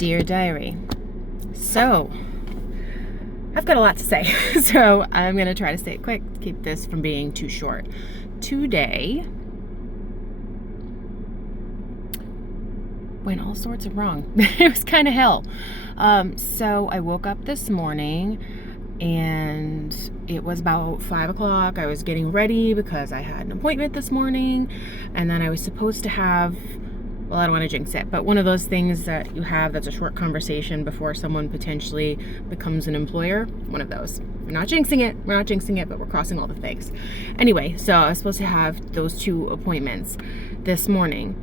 Dear Diary, so I've got a lot to say, so I'm going to try to say it quick, keep this from being too short. Today went all sorts of wrong. It was kind of hell. So I woke up this morning and it was about 5 o'clock. I was getting ready because I had an appointment this morning, and then I was supposed to have, well, I don't want to jinx it, but one of those things that you have that's a short conversation before someone potentially becomes an employer. One of those. We're not jinxing it, but we're crossing all the things. Anyway, so I was supposed to have those 2 appointments this morning.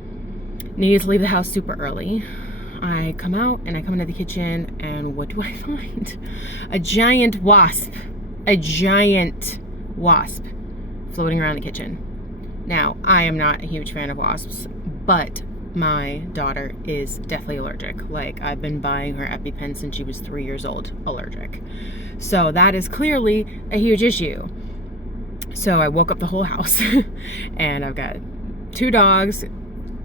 Needed to leave the house super early. I come out and I come into the kitchen, and what do I find? A giant wasp floating around the kitchen. Now, I am not a huge fan of wasps, but my daughter is deathly allergic. Like, I've been buying her EpiPen since she was 3 years old, allergic. So that is clearly a huge issue. So I woke up the whole house and I've got 2 dogs,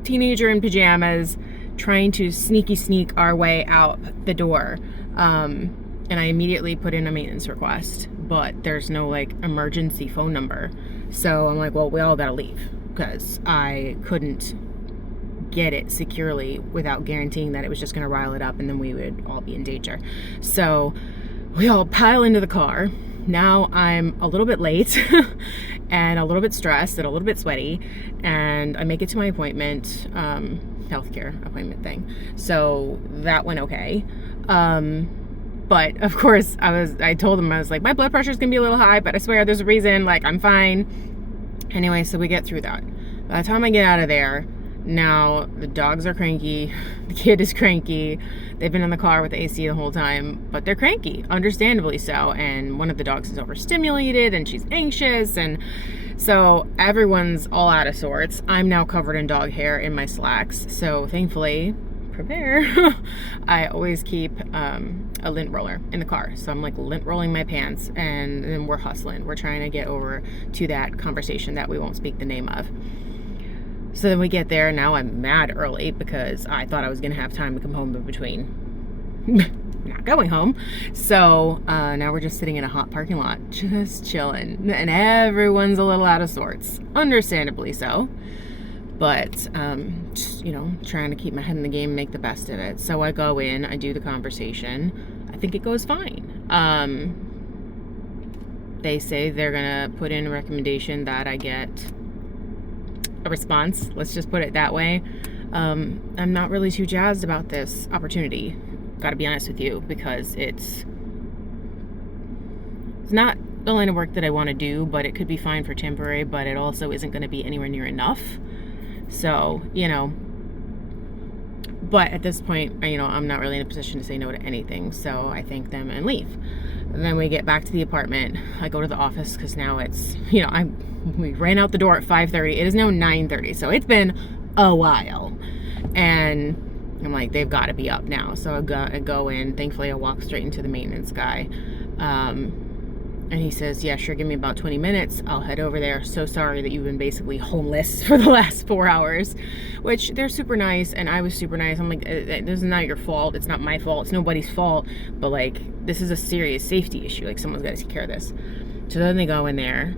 teenager in pajamas, trying to sneak our way out the door. And I immediately put in a maintenance request, but there's no like emergency phone number. So I'm like, well, we all gotta leave, because I couldn't get it securely without guaranteeing that it was just going to rile it up and then we would all be in danger. So we all pile into the car. Now I'm a little bit late and a little bit stressed and a little bit sweaty, and I make it to my appointment, healthcare appointment thing. So that went okay. But of course I told him, I was like, my blood pressure's gonna be a little high, but I swear there's a reason, like, I'm fine. Anyway, so we get through that. By the time I get out of there, now the dogs are cranky, the kid is cranky. They've been in the car with the AC the whole time, but they're cranky, understandably so. And one of the dogs is overstimulated and she's anxious, and so everyone's all out of sorts. I'm now covered in dog hair in my slacks, so thankfully, prepare, I always keep a lint roller in the car. So I'm like lint rolling my pants, and then we're hustling. We're trying to get over to that conversation that we won't speak the name of. So then we get there. Now I'm mad early because I thought I was going to have time to come home in between not going home. So now we're just sitting in a hot parking lot, just chilling. And everyone's a little out of sorts. Understandably so. But, just, trying to keep my head in the game, make the best of it. So I go in, I do the conversation. I think it goes fine. They say they're going to put in a recommendation that I get a response. Let's just put it that way. I'm not really too jazzed about this opportunity. Gotta be honest with you, because it's not the line of work that I want to do, but it could be fine for temporary, but it also isn't going to be anywhere near enough. So, but at this point, I'm not really in a position to say no to anything. So I thank them and leave. And then we get back to the apartment. I go to the office because now it's, we ran out the door at 5:30. It is now 9:30. So it's been a while. And I'm like, they've got to be up now. So I go in. Thankfully, I walk straight into the maintenance guy. And he says, yeah, sure, give me about 20 minutes. I'll head over there. So sorry that you've been basically homeless for the last 4 hours, which they're super nice. And I was super nice. I'm like, this is not your fault. It's not my fault. It's nobody's fault. But like, this is a serious safety issue. Like, someone's got to take care of this. So then they go in there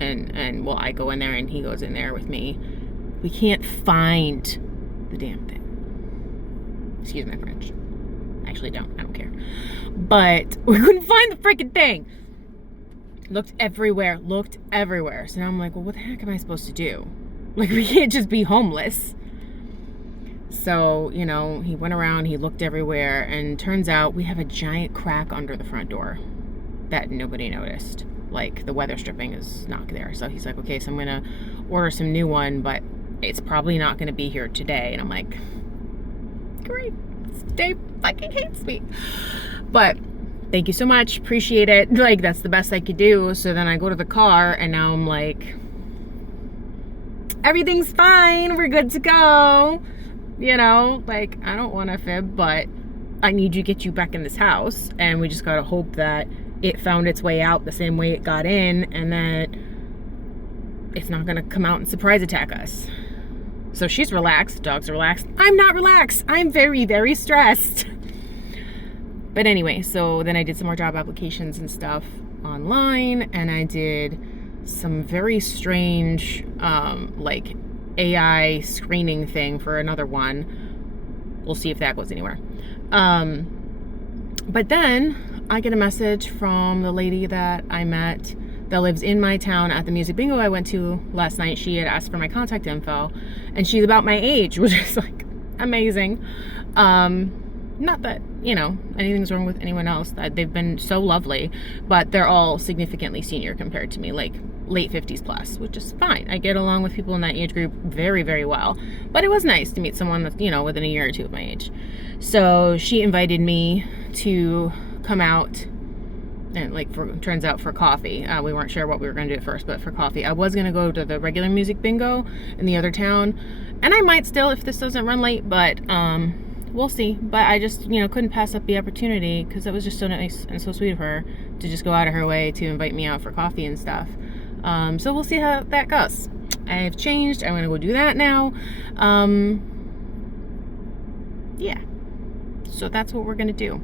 and well, I go in there and he goes in there with me. We can't find the damn thing. Excuse my French. Actually, I don't care. But we couldn't find the freaking thing. Looked everywhere. So now I'm like, well, what the heck am I supposed to do? Like, we can't just be homeless. So, he went around, he looked everywhere, and turns out we have a giant crack under the front door that nobody noticed. Like, the weather stripping is not there. So he's like, okay, so I'm going to order some new one, but it's probably not going to be here today. And I'm like, great. Dave fucking hates me. But thank you so much. Appreciate it. Like, that's the best I could do. So then I go to the car and now I'm like, everything's fine. We're good to go. Like, I don't want to fib, but I need to get you back in this house. And we just got to hope that it found its way out the same way it got in, and that it's not going to come out and surprise attack us. So she's relaxed, dogs are relaxed. I'm not relaxed. I'm very, very stressed. But anyway, so then I did some more job applications and stuff online, and I did some very strange, like AI screening thing for another one. We'll see if that goes anywhere. But then I get a message from the lady that I met that lives in my town at the music bingo I went to last night. She had asked for my contact info, and she's about my age, which is like amazing. Not that, you know, anything's wrong with anyone else. They've been so lovely, but they're all significantly senior compared to me, like late 50s plus, which is fine. I get along with people in that age group very, very well. But it was nice to meet someone that's, you know, within a year or two of my age. So she invited me to come out and turns out for coffee. We weren't sure what we were going to do at first, but for coffee. I was going to go to the regular music bingo in the other town, and I might still if this doesn't run late, but we'll see. But I just, you know, couldn't pass up the opportunity because it was just so nice and so sweet of her to just go out of her way to invite me out for coffee and stuff. So we'll see how that goes. I've changed. I'm going to go do that now. Yeah. So that's what we're going to do.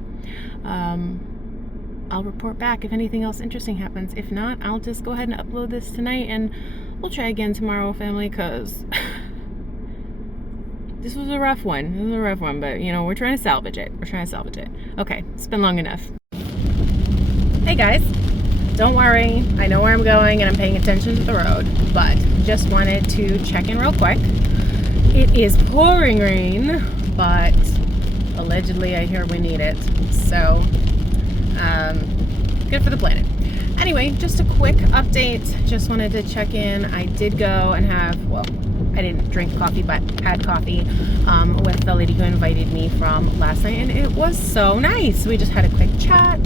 I'll report back if anything else interesting happens. If not, I'll just go ahead and upload this tonight, and we'll try again tomorrow, family, because this was a rough one. But, you know, we're trying to salvage it. Okay, it's been long enough. Hey, guys. Don't worry. I know where I'm going, and I'm paying attention to the road, but just wanted to check in real quick. It is pouring rain, but allegedly I hear we need it. So, good for the planet. Anyway, just a quick update. Just wanted to check in. I did go and have, well, I didn't drink coffee, but had coffee with the lady who invited me from last night, and it was so nice. We just had a quick chat,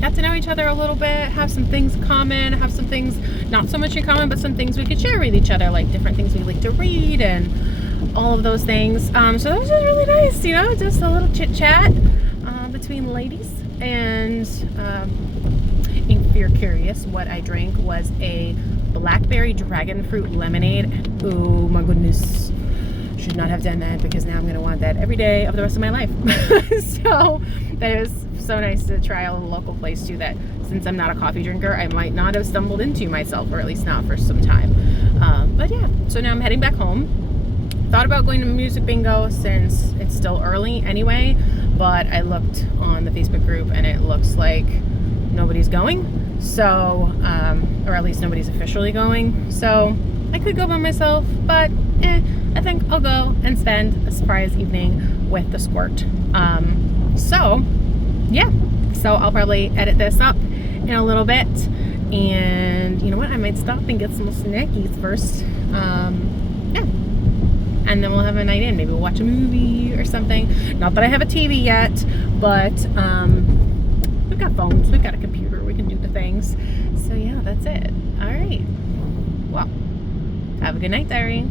got to know each other a little bit, have some things in common, have some things not so much in common, but some things we could share with each other, like different things we like to read and all of those things. So that was just really nice, you know, just a little chit chat between ladies. And if you're curious, what I drank was a blackberry dragonfruit lemonade. Oh my goodness, should not have done that because now I'm going to want that every day of the rest of my life. So that is so nice to try a local place too, that since I'm not a coffee drinker, I might not have stumbled into myself, or at least not for some time. But yeah, so now I'm heading back home. Thought about going to music bingo since it's still early anyway, but I looked on the Facebook group and it looks like nobody's going, so or at least nobody's officially going, so I could go by myself, but I think I'll go and spend a surprise evening with the squirt. So yeah, so I'll probably edit this up in a little bit, and you know what, I might stop and get some snackies first. Yeah, and then we'll have a night in. Maybe we'll watch a movie or something. Not that I have a TV yet, but we've got phones, we've got a computer, we can do the things. So yeah, that's it. All right. Well, have a good night, diary.